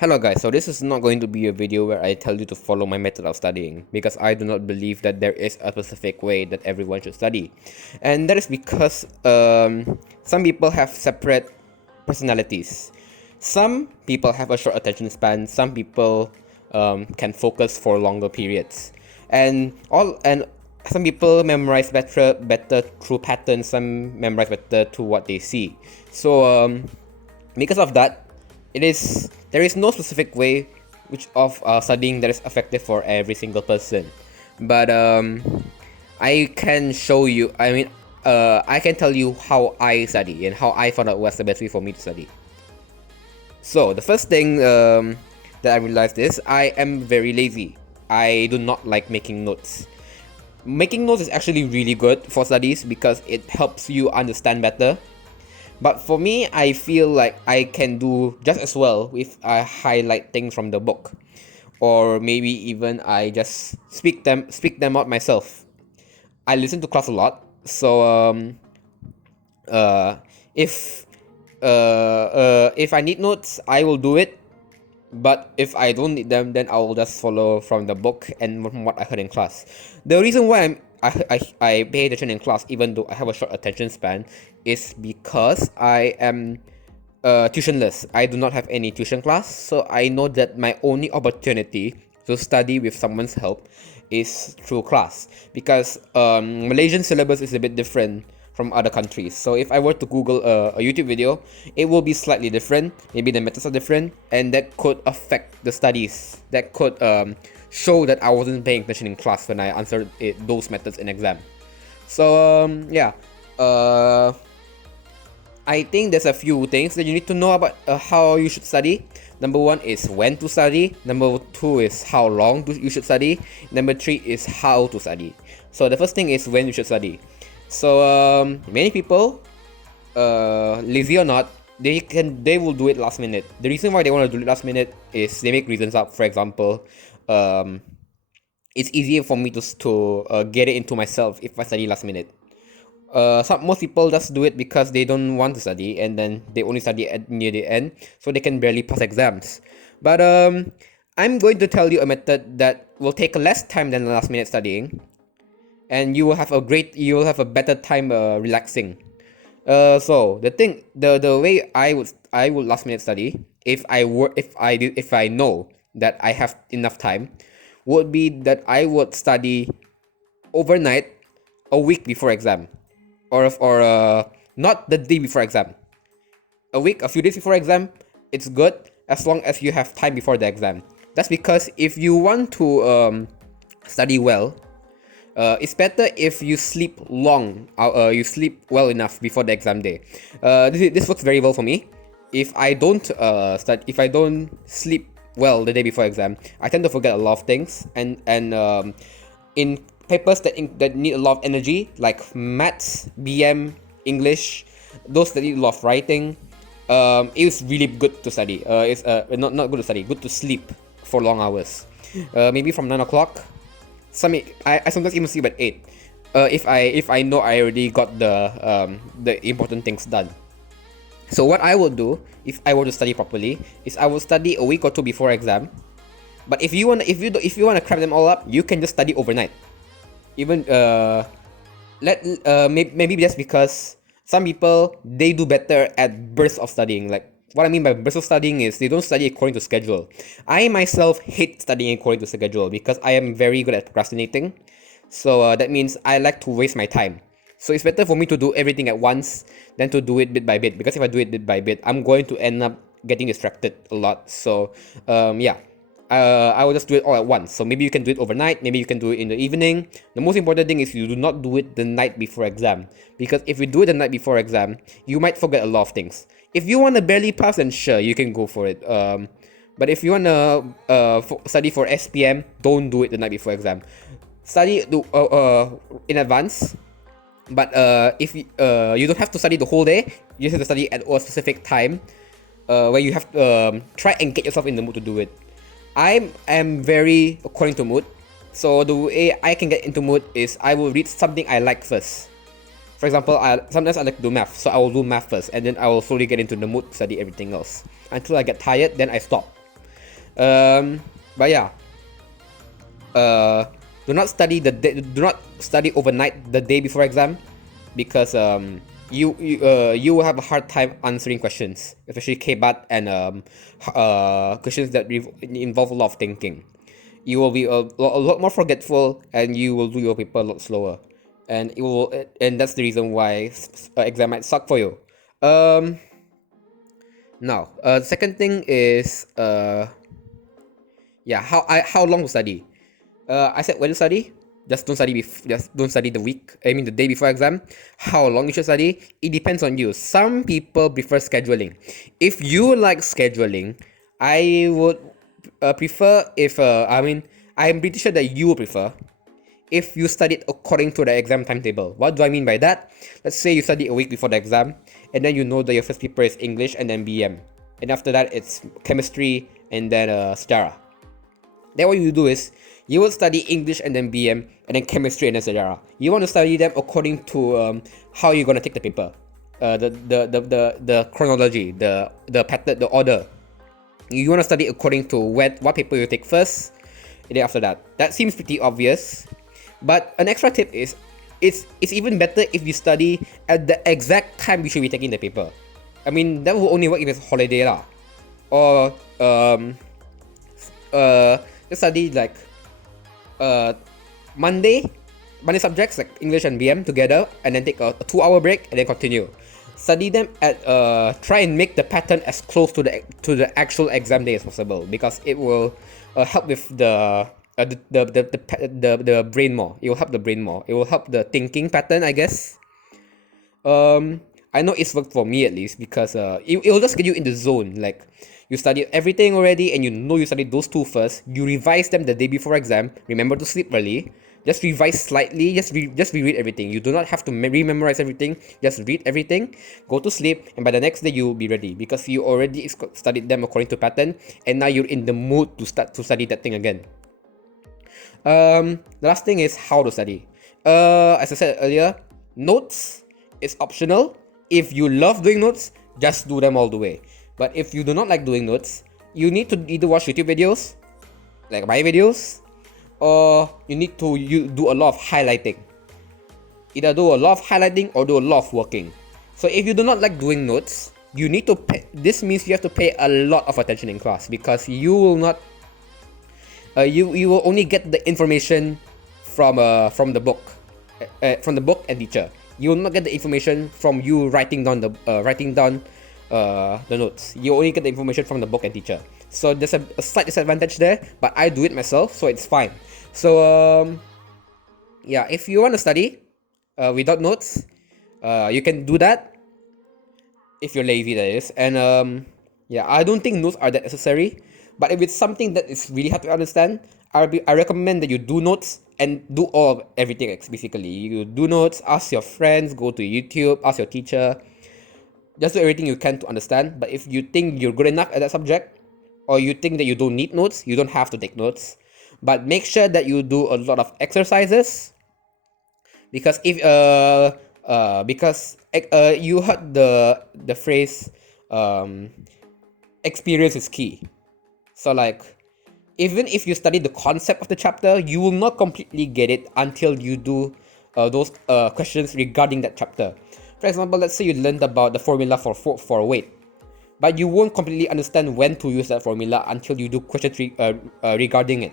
Hello guys, so this is not going to be a video where I tell you to follow my method of studying because I do not believe that there is a specific way that everyone should study. And that is because some people have separate personalities. Some people have a short attention span, some people can focus for longer periods. And some people memorize better through patterns, some memorize better through what they see. So because of that, there is no specific way which of studying that is effective for every single person. But I can show you. I can tell you how I study and how I found out what's the best way for me to study. So the first thing that I realized is I am very lazy. I do not like making notes. Making notes is actually really good for studies because it helps you understand better. But for me, I feel like I can do just as well if I highlight things from the book, or maybe even I just speak them out myself. I listen to class a lot, so uh, if if I need notes, I will do it. But if I don't need them, then I will just follow from the book and from what I heard in class. The reason why I pay attention in class, even though I have a short attention span, is because I am tuitionless. I do not have any tuition class, so I know that my only opportunity to study with someone's help is through class. Because Malaysian syllabus is a bit different from other countries. So if I were to Google a YouTube video, it will be slightly different. Maybe the methods are different, and that could affect the studies. That could show that I wasn't paying attention in class when I answered those methods in exam. So yeah, I think there's a few things that you need to know about how you should study. Number one is when to study. Number two is how long you should study. Number three is how to study. So the first thing is when you should study. So many people, lazy or not, they will do it last minute. The reason why they want to do it last minute is they make reasons up. For example, it's easier for me to get it into myself if I study last minute. Most people just do it because they don't want to study, and then they only study near the end, so they can barely pass exams. But I'm going to tell you a method that will take less time than last minute studying, and you will have a better time relaxing. So the way I would last minute study if I know that I have enough time, would be that I would study overnight a week before exam, or not the day before exam. A few days before exam, it's good as long as you have time before the exam. That's because if you want to study well, it's better if you sleep you sleep well enough before the exam day. This works very well for me. If I don't if I don't sleep well the day before exam, I tend to forget a lot of things, and in papers that need a lot of energy, like maths, BM, English, those that need a lot of writing, it's really good to study. It's not good to study, good to sleep for long hours. Maybe from 9 o'clock. I sometimes even sleep at 8. If I know I already got the important things done. So what I will do if I were to study properly is I will study a week or two before exam. But if you wanna cram them all up, you can just study overnight. Even maybe just because some people, they do better at bursts of studying. Like, what I mean by bursts of studying is they don't study according to schedule. I myself hate studying according to schedule because I am very good at procrastinating. So that means I like to waste my time. So it's better for me to do everything at once than to do it bit by bit, because if I do it bit by bit, I'm going to end up getting distracted a lot. So yeah, I will just do it all at once. So maybe you can do it overnight, maybe you can do it in the evening. The most important thing is you do not do it the night before exam, because if you do it the night before exam, you might forget a lot of things. If you want to barely pass, then sure, you can go for it. But if you want to study for SPM, don't do it the night before exam. Study in advance. But if you don't have to study the whole day, you just have to study at a specific time, where you have to try and get yourself in the mood to do it. I am very according to mood. So the way I can get into mood is I will read something I like first. For example, sometimes I like to do math, so I will do math first, and then I will slowly get into the mood to study everything else until I get tired. Then I stop. But yeah, uh, do not study overnight the day before exam, because you will have a hard time answering questions, especially KBAT and questions that involve a lot of thinking. You will be a lot more forgetful, and you will do your paper a lot slower, and that's the reason why exam might suck for you. Um, Now, the second thing is yeah, how long to study? I said when to study. Just don't study the week. I mean the day before exam. How long you should study? It depends on you. Some people prefer scheduling. If you like scheduling, I would prefer if I mean I'm pretty sure that you would prefer if you studied according to the exam timetable. What do I mean by that? Let's say you study a week before the exam, and then you know that your first paper is English and then BM, and after that it's chemistry and then sejarah. Then what you do is you will study English and then BM and then chemistry and then sejarah. You want to study them according to how you're gonna take the paper, the chronology, the pattern, the order. You want to study according to what paper you take first, and then after that. That seems pretty obvious, but an extra tip is it's even better if you study at the exact time you should be taking the paper. I mean that will only work if it's holiday lah, or just study like Monday subjects like English and BM together, and then take a 2-hour break and then continue. Study them at try and make the pattern as close to the actual exam day as possible, because it will help with the brain more. It will help the brain more. It will help the thinking pattern, I guess. I know it's worked for me at least, because it will just get you in the zone. Like you studied everything already, and you know you studied those two first. You revise them the day before exam. Remember to sleep early. Just revise slightly. Just reread everything. You do not have to rememorize everything. Just read everything. Go to sleep, and by the next day you will be ready, because you already studied them according to pattern, and now you're in the mood to start to study that thing again. The last thing is how to study. As I said earlier, notes is optional. If you love doing notes, just do them all the way. But if you do not like doing notes, you need to either watch YouTube videos, like my videos, or you need to do a lot of highlighting. Either do a lot of highlighting or do a lot of working. So if you do not like doing notes, you need to this means you have to pay a lot of attention in class, because you will not you will only get the information from the book and teacher. You will not get the information from you writing down the notes. You only get the information from the book and teacher. So there's a slight disadvantage there, but I do it myself, so it's fine. So yeah, if you want to study without notes, you can do that if you're lazy, that is. And yeah, I don't think notes are that necessary. But if it's something that is really hard to understand, I recommend that you do notes and do everything. Basically, you do notes, ask your friends, go to YouTube, ask your teacher. Just do everything you can to understand. But if you think you're good enough at that subject, or you think that you don't need notes, you don't have to take notes. But make sure that you do a lot of exercises, because if you heard the phrase experience is key. So like, even if you study the concept of the chapter, you will not completely get it until you do those questions regarding that chapter. For example, let's say you learned about the formula for weight, but you won't completely understand when to use that formula until you do questions regarding it.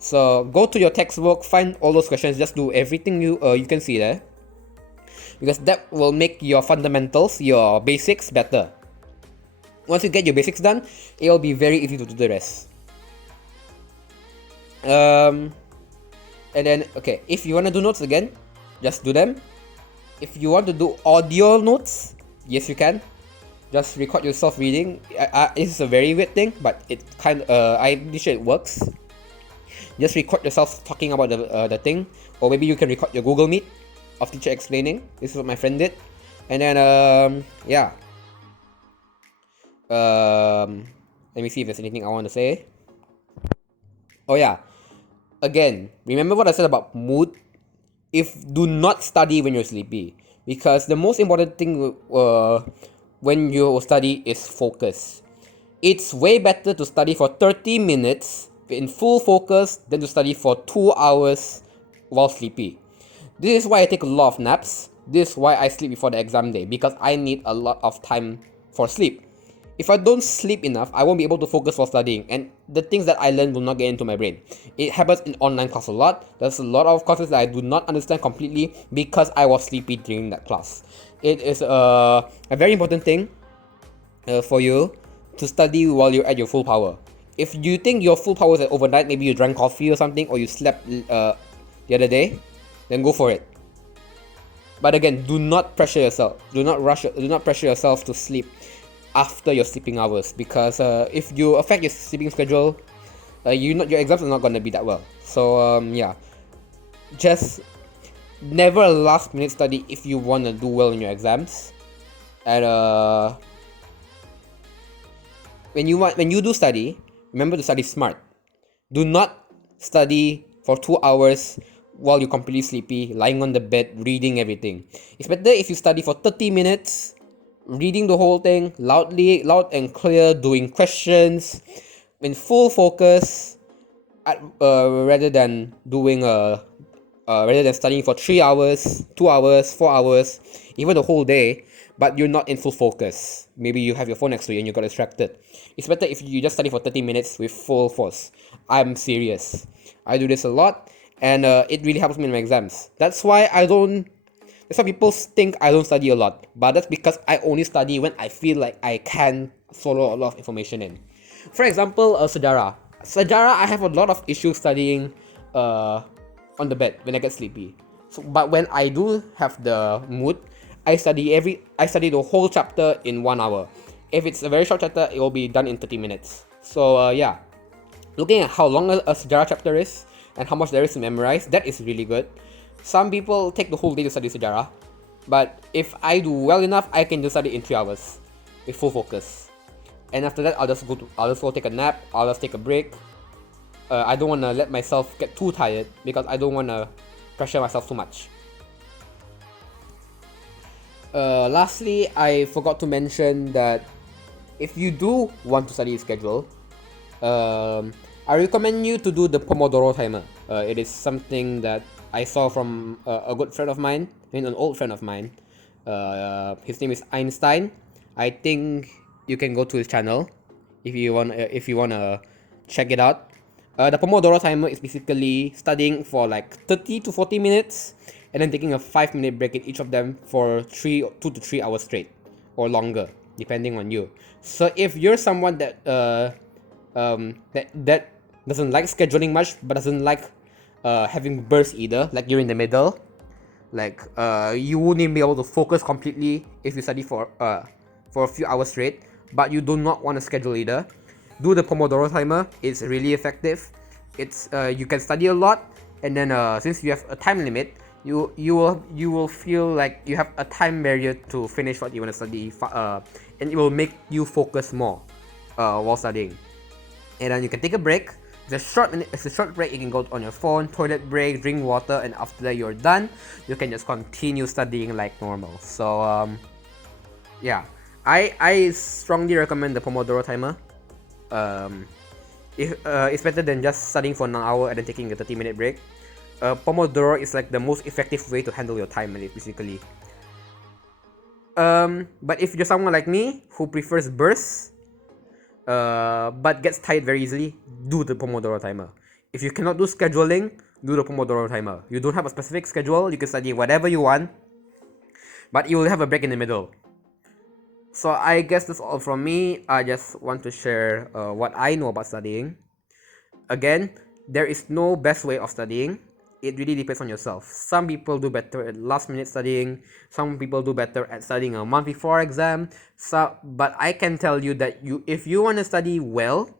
So go to your textbook, find all those questions, just do everything you can see there, because that will make your fundamentals, your basics better. Once you get your basics done, it will be very easy to do the rest. And then, okay, if you want to do notes again, just do them. If you want to do audio notes, yes you can. Just record yourself reading. This is a very weird thing, but it I'm sure it works. Just record yourself talking about the thing, or maybe you can record your Google Meet of teacher explaining. This is what my friend did. And then yeah. Let me see if there's anything I want to say. Oh yeah. Again, remember what I said about mood? Do not study when you're sleepy, because the most important thing when you study is focus. It's way better to study for 30 minutes in full focus than to study for 2 hours while sleepy. This is why I take a lot of naps. This is why I sleep before the exam day, because I need a lot of time for sleep. If I don't sleep enough, I won't be able to focus while studying, and the things that I learn will not get into my brain. It happens in online class a lot. There's a lot of courses that I do not understand completely because I was sleepy during that class. It is a very important thing for you to study while you're at your full power. If you think your full power is at overnight, maybe you drank coffee or something, or you slept the other day, then go for it. But again, do not pressure yourself. Do not rush. Do not pressure yourself to sleep after your sleeping hours, because if you affect your sleeping schedule, your exams are not gonna be that well. So yeah, just never a last minute study if you wanna do well in your exams. And when you do study, remember to study smart. Do not study for 2 hours while you're completely sleepy, lying on the bed, reading everything. It's better if you study for 30 minutes, reading the whole thing loud and clear, doing questions in full focus, rather than studying for 3 hours, 2 hours, 4 hours, even the whole day, but you're not in full focus. Maybe you have your phone next to you and you got distracted. It's better if you just study for 30 minutes with full force. I'm serious. I do this a lot, and it really helps me in my exams. That's why some people think I don't study a lot, but that's because I only study when I feel like I can swallow a lot of information in. For example, sejarah. Sejarah, I have a lot of issues studying on the bed when I get sleepy. So, but when I do have the mood, I study the whole chapter in 1 hour. If it's a very short chapter, it will be done in 30 minutes. So yeah, looking at how long a sejarah chapter is and how much there is to memorize, that is really good. Some people take the whole day to study sejarah, but if I do well enough, I can just study in 3 hours with full focus. And after that, I'll just go take a nap. I'll just take a break. I don't want to let myself get too tired because I don't want to pressure myself too much. Lastly, I forgot to mention that if you do want to study schedule, I recommend you to do the Pomodoro Timer. It is something that I saw from a good friend of mine, an old friend of mine. His name is Einstein. I think you can go to his channel if you wanna check it out. The Pomodoro Timer is basically studying for like 30 to 40 minutes and then taking a 5-minute break in each of them for 2 to 3 hours straight or longer, depending on you. So if you're someone that that doesn't like scheduling much but doesn't like having bursts either, like you're in the middle, like you wouldn't be able to focus completely if you study for a few hours straight, but you do not want to schedule either, do the Pomodoro Timer. It's really effective. It's you can study a lot, and then since you have a time limit, you will feel like you have a time barrier to finish what you want to study, and it will make you focus more while studying. And then you can take a break. It's a short break. You can go on your phone, toilet break, drink water, and after that you're done. You can just continue studying like normal. So yeah, I strongly recommend the Pomodoro Timer. It's better than just studying for an hour and then taking a 30-minute break. Pomodoro is like the most effective way to handle your time, basically. But if you're someone like me who prefers bursts, but gets tired very easily, do the Pomodoro Timer. If you cannot do scheduling, do the Pomodoro Timer. You don't have a specific schedule, you can study whatever you want, but you will have a break in the middle. So I guess that's all from me. I just want to share what I know about studying. Again, there is no best way of studying. It really depends on yourself. Some people do better at last minute studying. Some people do better at studying a month before exam. But I can tell you that if you want to study well,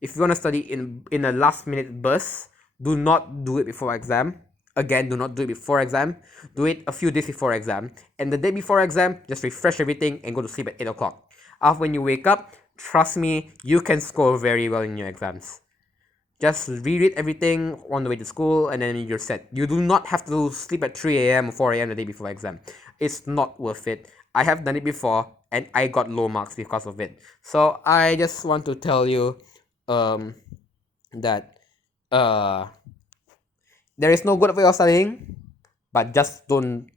if you want to study in a last minute burst, do not do it before exam. Again, do not do it before exam. Do it a few days before exam. And the day before exam, just refresh everything and go to sleep at 8 o'clock. After when you wake up, trust me, you can score very well in your exams. Just reread everything on the way to school and then you're set. You do not have to sleep at 3 a.m. or 4 a.m. the day before exam. It's not worth it. I have done it before and I got low marks because of it. So I just want to tell you that uh there is no good way of studying, but just don't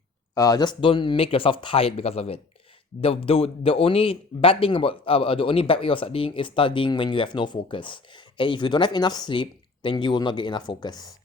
make yourself tired because of it. The only bad thing about the only bad way of studying is studying when you have no focus. And if you don't have enough sleep, then you will not get enough focus.